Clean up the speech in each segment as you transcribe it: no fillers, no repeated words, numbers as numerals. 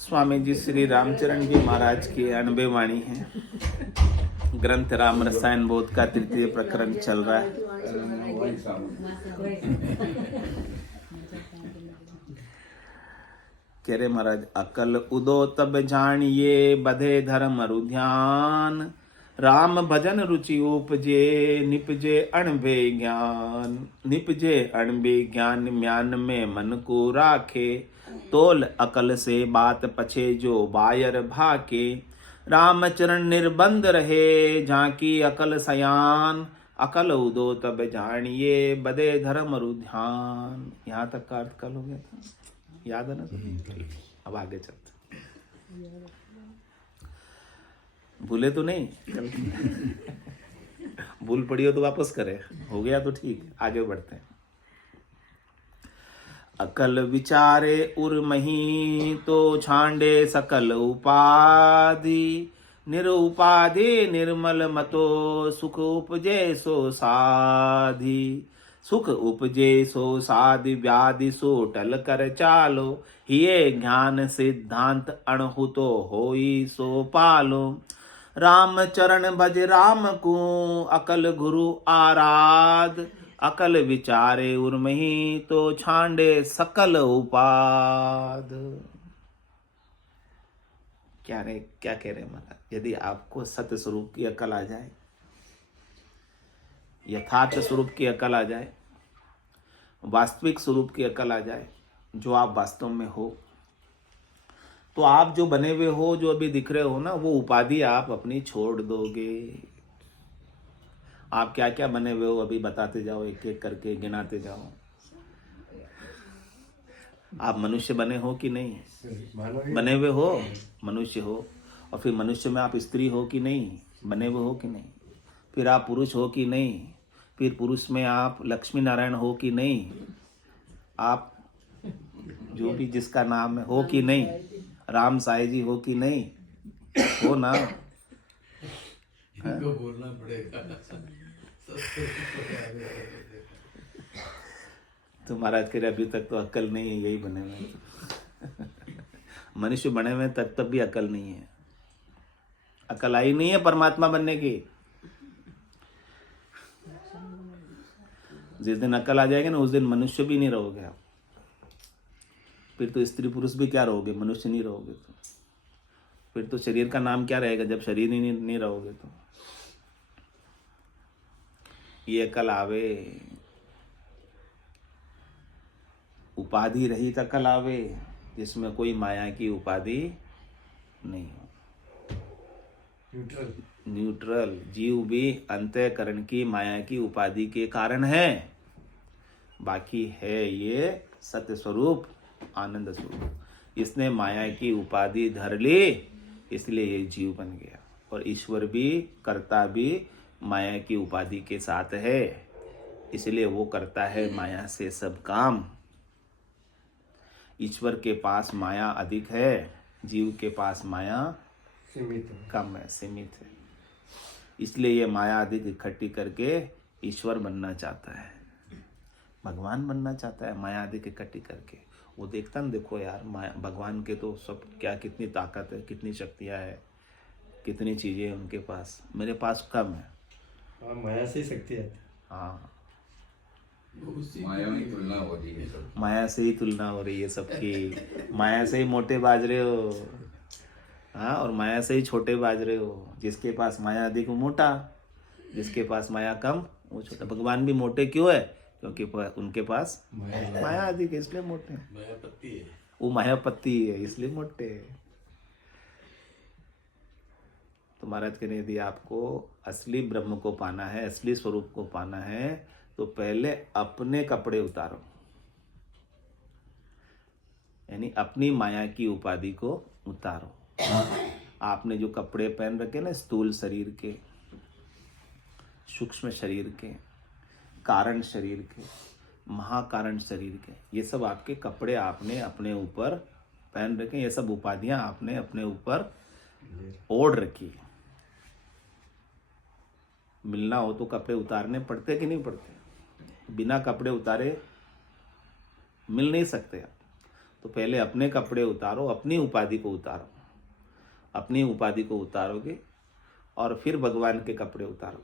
स्वामी जी श्री रामचरण जी महाराज की 90 वाणी है। ग्रंथ राम रसायन बोध का तृतीय प्रकरण चल रहा है। कह रहे महाराज, अकल उदो तब जानिए बधे धर्म रुध्यान, राम भजन रुचि उपजे निपजे अणबे ज्ञान, निपजे अणबे ज्ञान म्यान में मन को राखे, तोल अकल से बात पछे जो बायर भाके, रामचरण निर्बंध रहे झांकी अकल सयान, अकल उदो तब जानिए बदे धर्म रुध्यान। यहाँ तक का अर्थ कल हो गया था, याद है ना? ठीक, अब आगे चलते। भूले तो नहीं? भूल पड़ी हो तो वापस करें, हो गया तो ठीक, आगे बढ़ते हैं। अकल विचारे उर्मही तो छांडे सकल उपाधि, निरुपाधि निर्मल मतो सुख उपजे सो साधि, सुख उपजे सो साधि व्याधि सो टल कर चालो, हिये ज्ञान सिद्धांत अणहुतो होई सो पालो, राम चरण भज राम को अकल गुरु आराध, अकल विचारे उर्मही तो छांडे सकल उपाद। क्या कह रहे महाराज? यदि आपको सत्य स्वरूप की अकल आ जाए, यथार्थ स्वरूप की अकल आ जाए, वास्तविक स्वरूप की अकल आ जाए, जो आप वास्तव में हो, तो आप जो बने हुए हो, जो अभी दिख रहे हो ना, वो उपाधि आप अपनी छोड़ दोगे। आप क्या क्या बने हुए हो अभी बताते जाओ, एक एक करके गिनाते जाओ। आप मनुष्य बने हो कि नहीं? बने हुए हो, मनुष्य हो। और फिर मनुष्य में आप स्त्री हो कि नहीं? बने हुए हो कि नहीं? फिर आप पुरुष हो कि नहीं? फिर पुरुष में आप लक्ष्मी नारायण हो कि नहीं? आप जो भी जिसका नाम है हो कि नहीं? राम साई जी हो कि नहीं? हो ना? इनको बोलना पड़ेगा। तो महाराज कह रहे अभी तक तो अक्ल नहीं है, यही बने हुए मनुष्य बने हुए तब भी अकल नहीं है। अकल आई नहीं है परमात्मा बनने की। जिस दिन अकल आ जाएगी ना, उस दिन मनुष्य भी नहीं रहोगे आप। फिर तो स्त्री पुरुष भी क्या रहोगे, मनुष्य नहीं रहोगे। तो फिर तो शरीर का नाम क्या रहेगा जब शरीर ही नहीं रहोगे। तो ये अकल आवे, उपाधि रहित अकल आवे, जिसमें कोई माया की उपाधि नहीं हो। न्यूट्रल जीव भी अंतःकरण की माया की उपाधि के कारण है, बाकी है ये सत्य स्वरूप आनंद स्वरूप। इसने माया की उपाधि धर ली, इसलिए ये जीव बन गया। और ईश्वर भी, कर्ता भी माया की उपाधि के साथ है, इसलिए वो करता है माया से सब काम। ईश्वर के पास माया अधिक है, जीव के पास माया कम है, सीमित है। इसलिए ये माया अधिक इकट्ठी करके ईश्वर बनना चाहता है, भगवान बनना चाहता है। माया अधिक इकट्ठी करके वो देखता ना, देखो यार माया, भगवान के तो सब क्या, कितनी ताकत है, कितनी शक्तियाँ है, कितनी चीजें हैं उनके पास, मेरे पास कम है। माया से ही शक्ति है। हाँ, माया में तुलना हो रही है सब। माया से ही तुलना हो रही है सबकी। माया से ही मोटे बाज रहे हो, हाँ, और माया से ही छोटे बाज रहे हो। जिसके पास माया अधिक वो मोटा, जिसके पास माया कम वो छोटा। भगवान भी मोटे क्यों है? क्योंकि उनके पास माया अधिक है, इसलिए मोटे हैं। मायापत्ती है, वो मायापत्ती है, इसलिए मोटे है। तो महाराज कहने, यदि आपको असली ब्रह्म को पाना है, असली स्वरूप को पाना है, तो पहले अपने कपड़े उतारो, यानी अपनी माया की उपाधि को उतारो। आपने जो कपड़े पहन रखे ना, स्थूल शरीर के, सूक्ष्म शरीर के, कारण शरीर के, महाकारण शरीर के, ये सब आपके कपड़े आपने अपने ऊपर पहन रखे। ये सब उपाधियां आपने अपने ऊपर ओढ़ रखी। मिलना हो तो कपड़े उतारने पड़ते कि नहीं पड़ते? बिना कपड़े उतारे मिल नहीं सकते आप। तो पहले अपने कपड़े उतारो, अपनी उपाधि को उतारो। अपनी उपाधि को उतारोगे और फिर भगवान के कपड़े उतारो।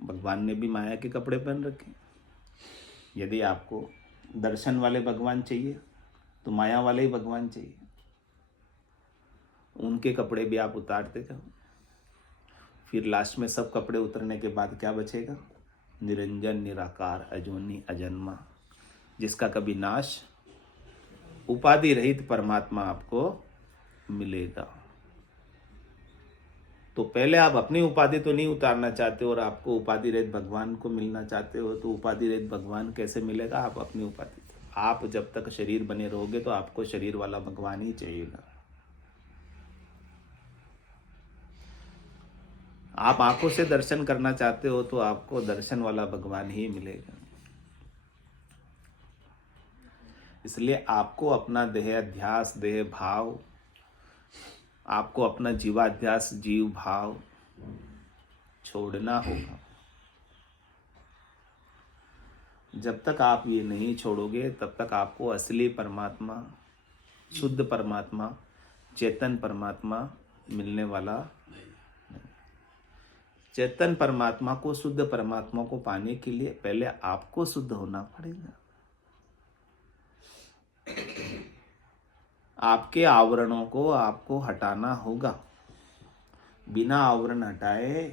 भगवान ने भी माया के कपड़े पहन रखे। यदि आपको दर्शन वाले भगवान चाहिए तो माया वाले ही भगवान चाहिए। उनके कपड़े भी आप उतारते जाओ, फिर लास्ट में सब कपड़े उतरने के बाद क्या बचेगा? निरंजन, निराकार, अजोनी, अजन्मा, जिसका कभी नाश, उपाधि रहित परमात्मा आपको मिलेगा। तो पहले आप अपनी उपाधि तो नहीं उतारना चाहते और आपको उपाधि रहित भगवान को मिलना चाहते हो, तो उपाधि रहित भगवान कैसे मिलेगा? आप अपनी उपाधि, आप जब तक शरीर बने रहोगे तो आपको शरीर वाला भगवान ही चाहिएगा। आप आंखों से दर्शन करना चाहते हो तो आपको दर्शन वाला भगवान ही मिलेगा। इसलिए आपको अपना देह अध्यास, देह भाव, आपको अपना जीवाध्यास, जीव भाव छोड़ना होगा। जब तक आप ये नहीं छोड़ोगे तब तक आपको असली परमात्मा, शुद्ध परमात्मा, चेतन परमात्मा मिलने वाला नहीं। चेतन परमात्मा को, शुद्ध परमात्मा को पाने के लिए पहले आपको शुद्ध होना पड़ेगा। आपके आवरणों को आपको हटाना होगा। बिना आवरण हटाए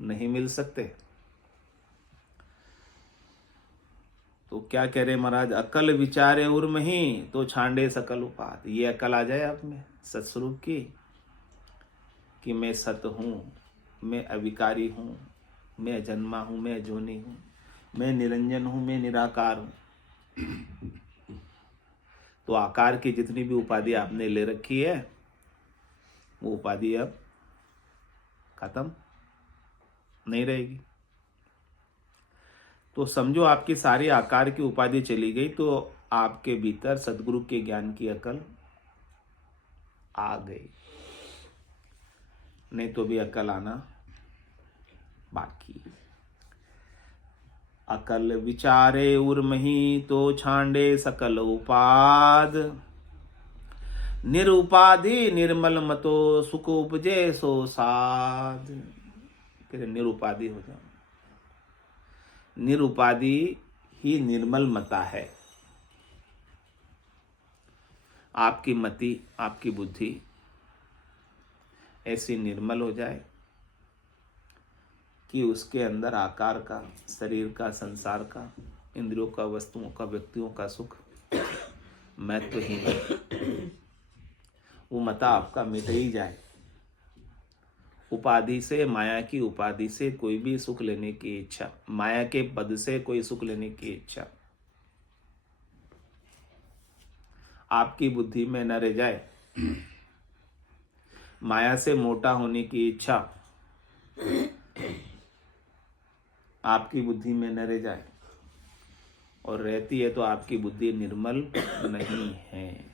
नहीं मिल सकते। तो क्या कह रहे महाराज? अकल विचारे उर्मही तो छांडे सकल उपात। ये अकल आ जाए आप में सत्स्वरूप की, कि मैं सत हूं, मैं अविकारी हूं, मैं अजन्मा हूं, मैं अजोनी हूं, मैं निरंजन हूं, मैं निराकार हूं। तो आकार की जितनी भी उपाधि आपने ले रखी है वो उपाधि अब खत्म नहीं रहेगी। तो समझो आपकी सारी आकार की उपाधि चली गई तो आपके भीतर सद्गुरु के ज्ञान की अकल आ गई। नहीं तो भी अकल आना बाकी। अकल विचारे उर्मही तो छांडे सकल उपाद। निरुपाधि निर्मल मतो सुख उपजे सो साध। फिर निरुपाधि हो जाओ। निरुपाधि ही निर्मल मता है। आपकी मति, आपकी बुद्धि ऐसी निर्मल हो जाए कि उसके अंदर आकार का, शरीर का, संसार का, इंद्रियों का, वस्तुओं का, व्यक्तियों का सुख महत्वहीन है। वो मता आपका मिट ही जाए। उपाधि से, माया की उपाधि से कोई भी सुख लेने की इच्छा, माया के पद से कोई सुख लेने की इच्छा आपकी बुद्धि में न रह जाए। माया से मोटा होने की इच्छा आपकी बुद्धि में न रह जाए, और रहती है तो आपकी बुद्धि निर्मल नहीं है।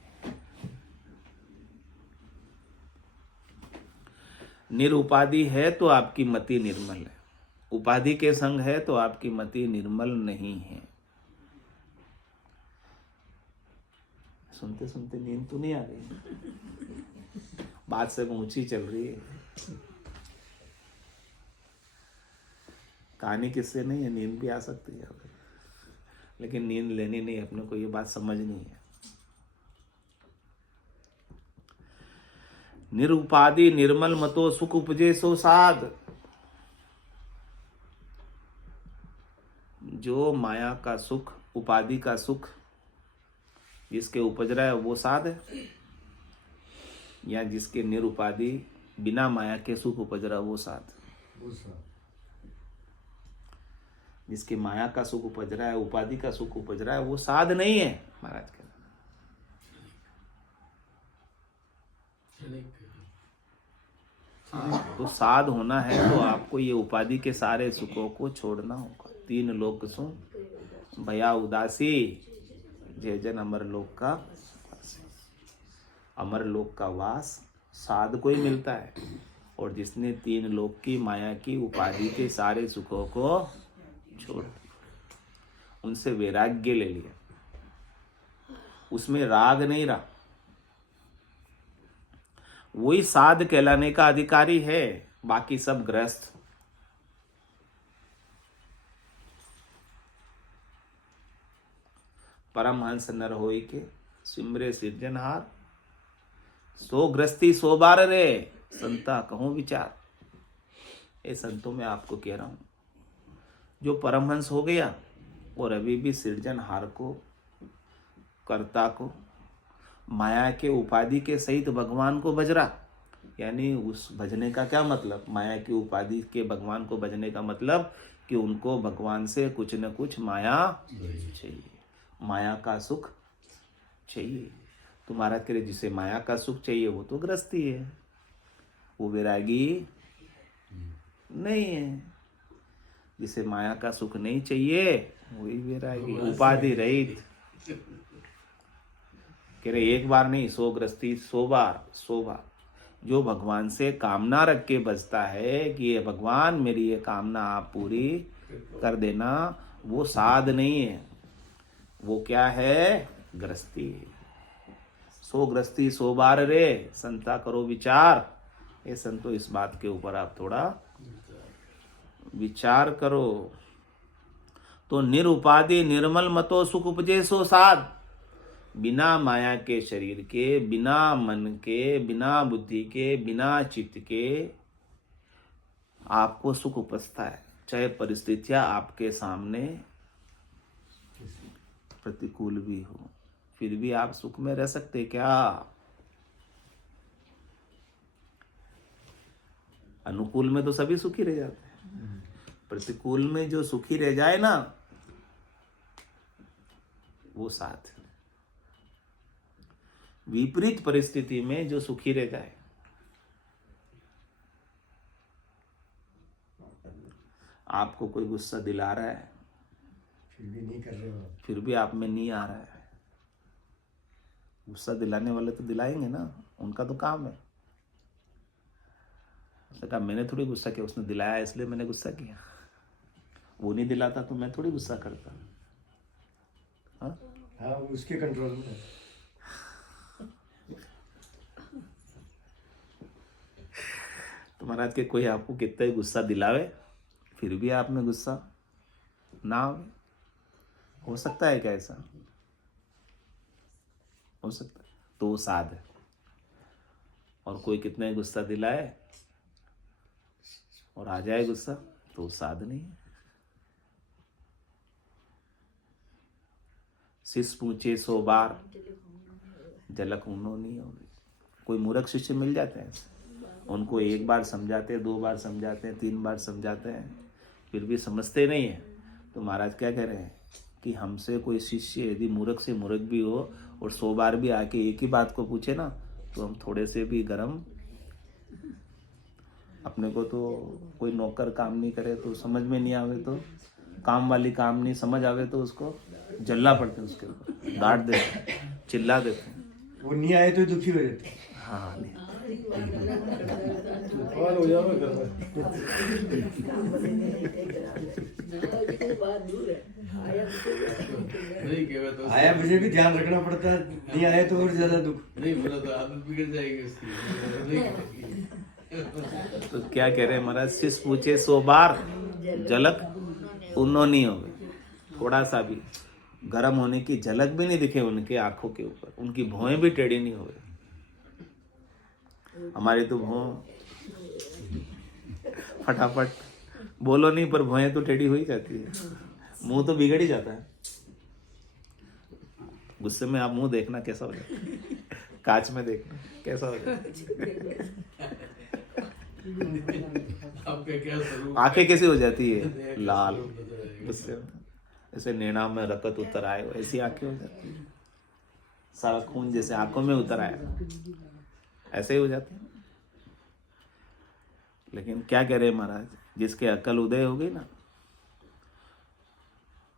निरुपाधि है तो आपकी मति निर्मल है। उपाधि के संग है तो आपकी मति निर्मल नहीं है। सुनते सुनते नींद तो नहीं आ रही? बात सब ऊंची चल रही है। कहानी किससे नहीं है, नींद भी आ सकती है, लेकिन नींद लेनी नहीं, अपने को ये बात समझनी है। निरुपाधि निर्मल मतो सुख उपजे सो साध। जो माया का सुख, उपाधि का सुख जिसके उपज रहा है वो साध है, या जिसके निरुपाधि बिना माया के सुख उपज रहा है वो साध। जिसके माया का सुख उपज रहा है, उपाधि का सुख उपज रहा है, वो साध नहीं है महाराज के। तो साध होना है तो आपको ये उपाधि के सारे सुखों को छोड़ना होगा। 3 लोक सुन भया उदासी, जय जन अमर लोक का वासी। अमर लोक का वास साध को ही मिलता है, और जिसने 3 लोक की, माया की, उपाधि के सारे सुखों को छोड़, उनसे वैराग्य ले लिया, उसमें राग नहीं रहा, वही साध कहलाने का अधिकारी है, बाकी सब गृहस्थ। परमहंस नर होई के सिमरे सिरजनहार, सो गृहस्थी सो बार रे संता कहूं विचार। ये संतों में आपको कह रहा हूं, जो परमहंस हो गया और अभी भी सृजनहार को, कर्ता को, माया के उपाधि के सहित भगवान को भज रहा। यानी उस भजने का क्या मतलब, माया की उपाधि के भगवान को भजने का मतलब कि उनको भगवान से कुछ न कुछ माया चाहिए, माया का सुख चाहिए। तो महाराज कह रहे जिसे माया का सुख चाहिए वो तो गृहस्थी है, वो वैरागी नहीं है। जिसे माया का सुख नहीं चाहिए वही वैरागी, उपाधि रहित। कह रहे एक बार नहीं, 100 गृहस्थी 100 बार 100 बार। जो भगवान से कामना रख के बचता है कि ये भगवान मेरी ये कामना आप पूरी कर देना, वो साध नहीं है, वो क्या है, गृहस्थी। 100 गृहस्थी 100 बार रे संता करो विचार। ये संतो इस बात के ऊपर आप थोड़ा विचार करो। तो निरुपाधि निर्मल मतो सुख उपजे सो साध। बिना माया के शरीर के, बिना मन के, बिना बुद्धि के, बिना चित्त के आपको सुख उपजता है। चाहे परिस्थितियां आपके सामने प्रतिकूल भी हो, फिर भी आप सुख में रह सकते क्या? अनुकूल में तो सभी सुखी रह जाते हैं, प्रतिकूल में जो सुखी रह जाए ना वो साथ। विपरीत परिस्थिति में जो सुखी रह जाए, आपको कोई गुस्सा दिला रहा है फिर भी नहीं कर रहे हो, फिर भी आप में नहीं आ रहा है। गुस्सा दिलाने वाले तो दिलाएंगे ना, उनका तो काम है। उसने कहा मैंने थोड़ी गुस्सा किया, उसने दिलाया इसलिए मैंने गुस्सा किया। वो नहीं दिलाता तो मैं थोड़ी गुस्सा करता। हाँ, हाँ उसके कंट्रोल में है। तो महाराज के कोई आपको कितना ही गुस्सा दिलावे फिर भी आप में गुस्सा ना हो सकता है क्या? ऐसा हो सकता है तो वो साध है। और कोई कितना ही गुस्सा दिलाए और आ जाए गुस्सा तो वो साध नहीं है। शिष पूछे 100 बार झलक उन्हों नहीं होगी। कोई मूर्ख शिष्य मिल जाते हैं, उनको एक बार समझाते हैं, 2 बार समझाते हैं, 3 बार समझाते हैं, फिर भी समझते नहीं है। तो महाराज क्या कह रहे हैं कि हमसे कोई शिष्य यदि मूर्ख से मूर्ख भी हो और 100 बार भी आके एक ही बात को पूछे ना, तो हम थोड़े से भी गरम, अपने को तो कोई नौकर काम नहीं करे तो समझ में नहीं आवे, तो काम वाली काम नहीं समझ आवे तो उसको जलना पड़ते हैं, उसके ऊपर डांट देते हैं, चिल्ला देते हैं। वो नहीं आए तो दुखी हो जाते हैं। हाँ नहीं और हो जाओ घर में। आया मुझे भी ध्यान रखना पड़ता है, नहीं आए तो और ज्यादा दुख। नहीं बोला तो आदत बिगड़ जाएगी उसकी। तो क्या कह रहे हैं महाराज, शिष पूछे 100 बार झलक उन्हों नहीं हो गई। थोड़ा सा भी गर्म होने की झलक भी नहीं दिखे उनके आंखों के ऊपर, उनकी भौएं भी टेढ़ी नहीं हो गई। हमारी तो भौं फटाफट बोलो नहीं पर भौएं तो टेढ़ी हो ही जाती है, मुंह तो बिगड़ ही जाता है। गुस्से में आप मुंह देखना कैसा हो जाता है, कांच में देखना कैसा हो जाता है, आपका क्या स्वरूप, आंखें कैसी हो जाती है, लाल गुस्से में, जैसे नैना में रकत उतर आए ऐसी आंखें हो जाती है, सारा खून जैसे आंखों में उतर आया ऐसे ही हो जाती है। लेकिन क्या कह रहे हैं महाराज, जिसके अकल उदय हो गई ना,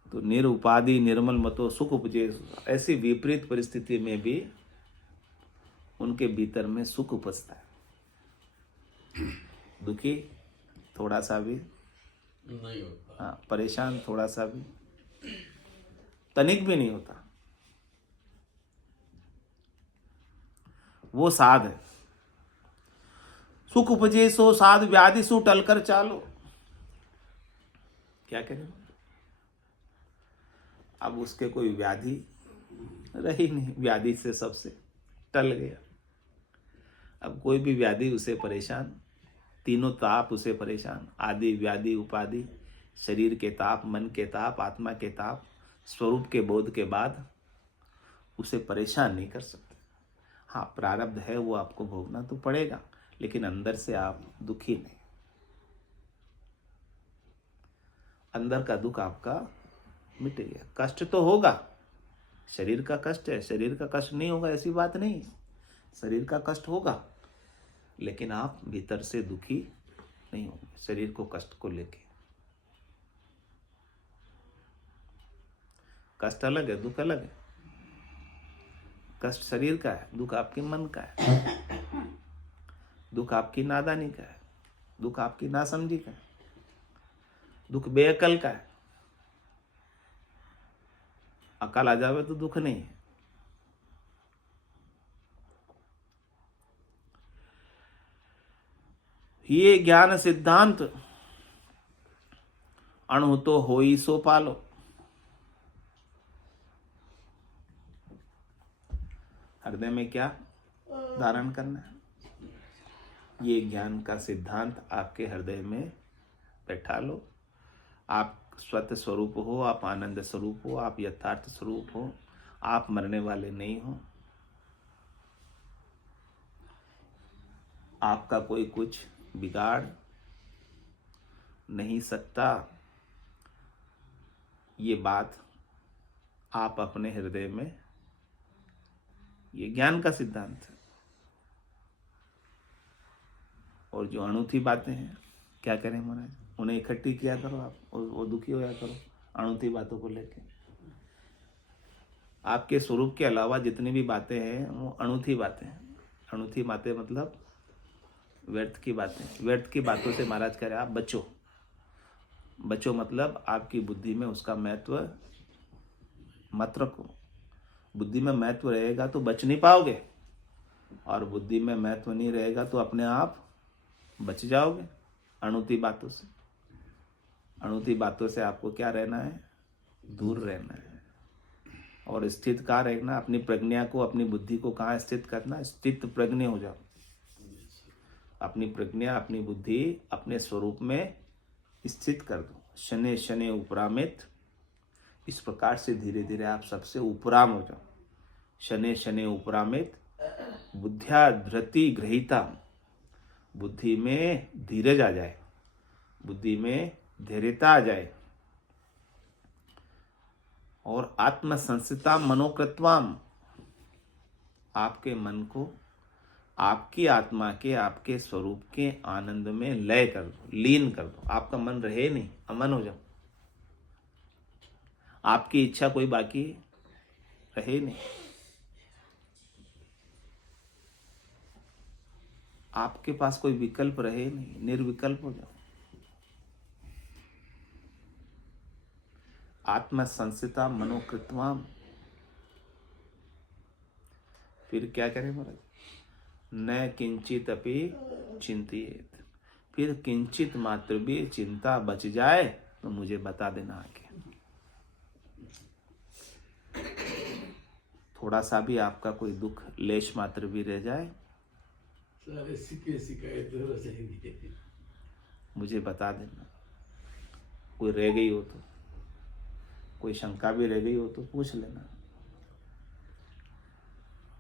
तो निरुपाधि निर्मल मतो सुख उपजे। ऐसी विपरीत परिस्थिति में भी उनके भीतर में सुख उपजता है। दुखी थोड़ा सा भी नहीं होता। हाँ, परेशान थोड़ा सा भी तनिक भी नहीं होता। वो साध है। सुख उपजे सो साध, व्याधि सु टलकर चालो। क्या करें? अब उसके कोई व्याधि रही नहीं, व्याधि से सबसे टल गया। अब कोई भी व्याधि उसे परेशान, तीनों ताप उसे परेशान, आदि व्याधि उपाधि, शरीर के ताप, मन के ताप, आत्मा के ताप, स्वरूप के बोध के बाद उसे परेशान नहीं कर सकते। हाँ, प्रारब्ध है, वो आपको भोगना तो पड़ेगा, लेकिन अंदर से आप दुखी नहीं। अंदर का दुख आपका मिट गया। कष्ट तो होगा, शरीर का कष्ट है, शरीर का कष्ट नहीं होगा ऐसी बात नहीं, शरीर का कष्ट होगा, लेकिन आप भीतर से दुखी नहीं होंगे शरीर को कष्ट को लेके। कष्ट अलग है, दुख अलग है। कष्ट शरीर का है, दुख आपके मन का है, दुख आपकी नादानी का है, दुख आपकी नासमझी का है, दुख बेअकल का है। अकल आ जावे तो दुख नहीं है। ये ज्ञान सिद्धांत अणु तो होई सो पालो। हृदय में क्या धारण करना है? ये ज्ञान का सिद्धांत आपके हृदय में बैठा लो। आप स्वतः स्वरूप हो, आप आनंद स्वरूप हो, आप यथार्थ स्वरूप हो, आप मरने वाले नहीं हो, आपका कोई कुछ बिगाड़ नहीं सकता। ये बात आप अपने हृदय में, ये ज्ञान का सिद्धांत है। और जो अनूठी बातें हैं, क्या करें महाराज, उन्हें इकट्ठी किया करो आप, और वो दुखी होया करो अनूठी बातों को लेके। आपके स्वरूप के अलावा जितनी भी बातें हैं वो अनूठी बातें हैं। अनूठी बातें मतलब व्यर्थ की बातें। व्यर्थ की बातों से महाराज कह रहे आप बचो। बचो मतलब आपकी बुद्धि में उसका महत्व मत रखो। बुद्धि में महत्व रहेगा तो बच नहीं पाओगे, और बुद्धि में महत्व नहीं रहेगा तो अपने आप बच जाओगे अनूठी बातों से। अनूठी बातों से आपको क्या रहना है? दूर रहना है। और स्थित कहाँ रहना? अपनी प्रज्ञा को, अपनी बुद्धि को कहाँ स्थित करना? स्थित प्रज्ञ हो जाओ। अपनी प्रज्ञा, अपनी बुद्धि अपने स्वरूप में स्थित कर दो। शनै शनै उपरामित, इस प्रकार से धीरे धीरे आप सबसे उपराम हो जाओ। शनै शनै उपरामित, बुद्ध्या धृति गृहीता, बुद्धि में धीरज आ जाए, बुद्धि में धैर्यता आ जाए। और आत्म संस्थिता मनोकृत्वाम, आपके मन को आपकी आत्मा के, आपके स्वरूप के आनंद में लय कर दो, लीन कर दो। आपका मन रहे नहीं, अमन हो जाओ। आपकी इच्छा कोई बाकी रहे नहीं, आपके पास कोई विकल्प रहे नहीं, निर्विकल्प हो जाओ। आत्म संस्थिता मनोकृत्वाम। फिर क्या करें महाराज? न किंचित अपि चिंतित। फिर किंचित मात्र भी चिंता बच जाए तो मुझे बता देना आगे। थोड़ा सा भी आपका कोई दुख लेश मात्र भी रह जाए, सारे सिक्के शिकायत हो जाएंगे, मुझे बता देना। कोई रह गई हो तो, कोई शंका भी रह गई हो तो पूछ लेना।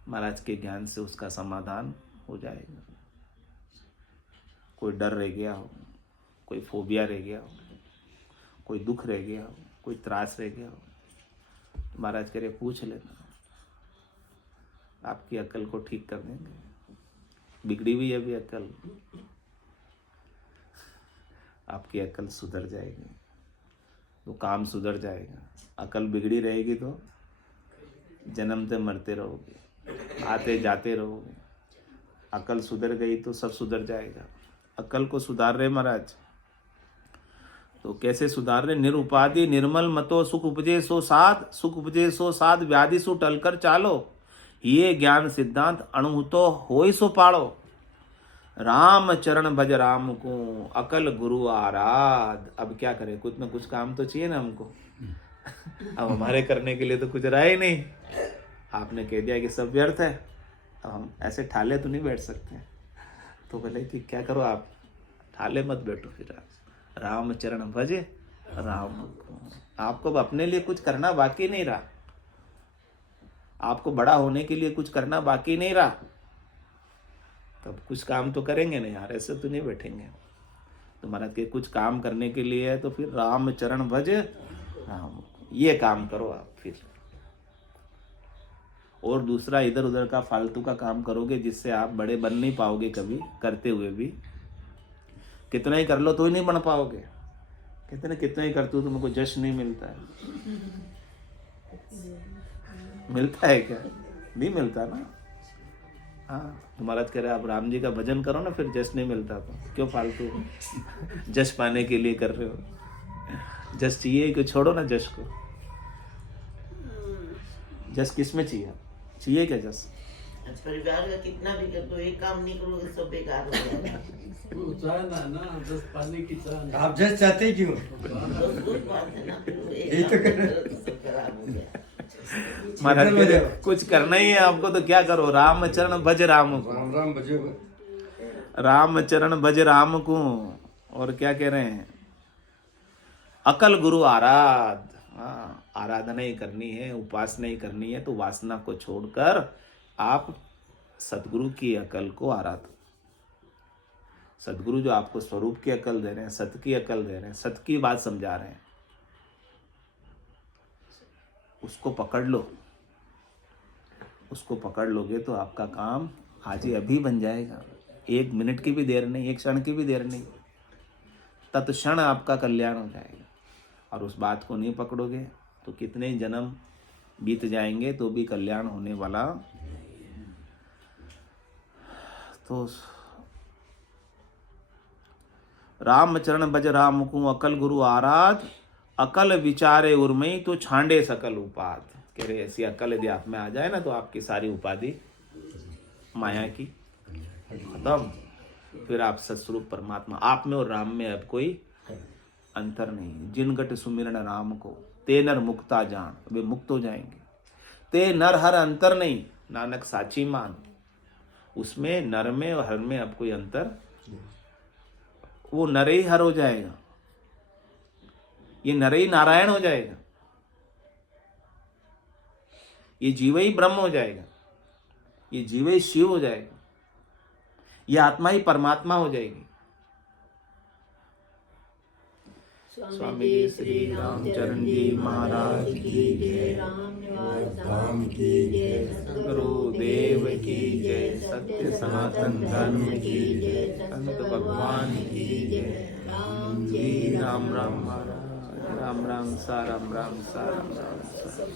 महाराज के ज्ञान से उसका समाधान हो जाएगा। कोई डर रह गया हो, कोई फोबिया रह गया हो, कोई दुख रह गया हो, कोई त्रास रह गया हो, महाराज कह रहे पूछ लेना, आपकी अकल को ठीक कर देंगे। बिगड़ी हुई है भी अकल, आपकी अकल सुधर जाएगी तो काम सुधर जाएगा। अकल बिगड़ी रहेगी तो जन्मते मरते रहोगे, आते जाते रहोगे। अकल सुधर गई तो सब सुधर जाएगा। अकल को सुधार रहे महाराज। तो कैसे सुधार रहे? निरुपाधि निर्मल मतो सुख उपजे सो साध, सुख उपजे सो साध व्याधि सु टलकर चालो, ये ज्ञान सिद्धांत अणु तो होई सो पाड़ो। राम चरण भज राम को अकल गुरु आराध। अब क्या करें, कुछ ना कुछ काम तो चाहिए ना हमको। अब हमारे करने के लिए तो कुछ रहा ही नहीं। आपने कह दिया कि सब व्यर्थ है, अब हम ऐसे ठाले तो नहीं बैठ सकते। तो बोले कि क्या करो आप, ठाले मत बैठो, फिर राम चरण भजे राम को। आपको अब अपने लिए कुछ करना बाकी नहीं रहा, आपको बड़ा होने के लिए कुछ करना बाकी नहीं रहा। तब कुछ काम तो करेंगे नहीं यार, ऐसे तो नहीं बैठेंगे। तो महाराज के कुछ काम करने के लिए है तो फिर राम चरण भज राम, ये काम करो आप फिर। और दूसरा इधर उधर का फालतू का काम करोगे जिससे आप बड़े बन नहीं पाओगे कभी, करते हुए भी। कितना ही कर लो तो ही नहीं बन पाओगे। कितना ही करते हो तुमको जश्न नहीं मिलता है। मिलता है क्या? नहीं मिलता ना। हाँ, महाराज कह रहे आप राम जी का भजन करो ना, फिर जश नहीं मिलता तो क्यों फालतू जश पाने के लिए कर रहे हो। जश चाहिए कि छोड़ो ना जश को। जश किस में चाहिए क्या जश? परिवार का कितना भी कर दो, एक काम नहीं करोगे सब बेकार हो जाएगा। वो चाहना ना, जस पाने की चाहना। आप जस्ट चाहते क्यों? बस कोई बात है ना, फिर वो यही एक तो काम कर- करो, सब खराब हो गया। महाराज कह रहे, कुछ करना ही है आपको तो क्या करो, राम चरण भज राम को। राम राम बजे राम चरण भज राम को। और क्या कह रहे हैं? अकल गुरु आराध। हाँ, आराधना ही करनी है, उपासना ही करनी है, तो वासना को छोड़कर आप सदगुरु की अकल को आराधो। सदगुरु जो आपको स्वरूप की अकल दे रहे हैं, सत की अकल दे रहे हैं, सत की बात समझा रहे हैं, उसको पकड़ लो। उसको पकड़ लोगे तो आपका काम आज ही अभी बन जाएगा। 1 मिनट की भी देर नहीं, 1 क्षण की भी देर नहीं, तत्क्षण आपका कल्याण हो जाएगा। और उस बात को नहीं पकड़ोगे तो कितने जन्म बीत जाएंगे तो भी कल्याण होने वाला। तो राम चरण भज राम को अकल गुरु आराध, अकल विचारे उर्मई तो छांडे सकल उपाध। कह रहे ऐसी अकल यदि आप में आ जाए ना तो आपकी सारी उपाधि माया की खत्म। फिर आप सत्स्वरूप परमात्मा, आप में और राम में अब कोई अंतर नहीं। जिन गट सुमिरन राम को ते नर मुक्ता जान, वे मुक्त हो जाएंगे। ते नर हर अंतर नहीं, नानक साची मान। उसमें नर में और हर में अब कोई अंतर, वो नर ही हर हो जाएगा, ये नर ही नारायण हो जाएगा, ये जीव ही ब्रह्म हो जाएगा, ये जीव ही शिव हो जाएगा, ये आत्मा ही परमात्मा हो जाएगी। स्वामी जी श्री रामचरण जी महाराज की जय, राम की जय, गुरुदेव की जय, सत्य सनातन धर्म की जय, संत भगवान की जय। राम जी राम राम महाराज, राम राम सा राम राम सा राम राम सा।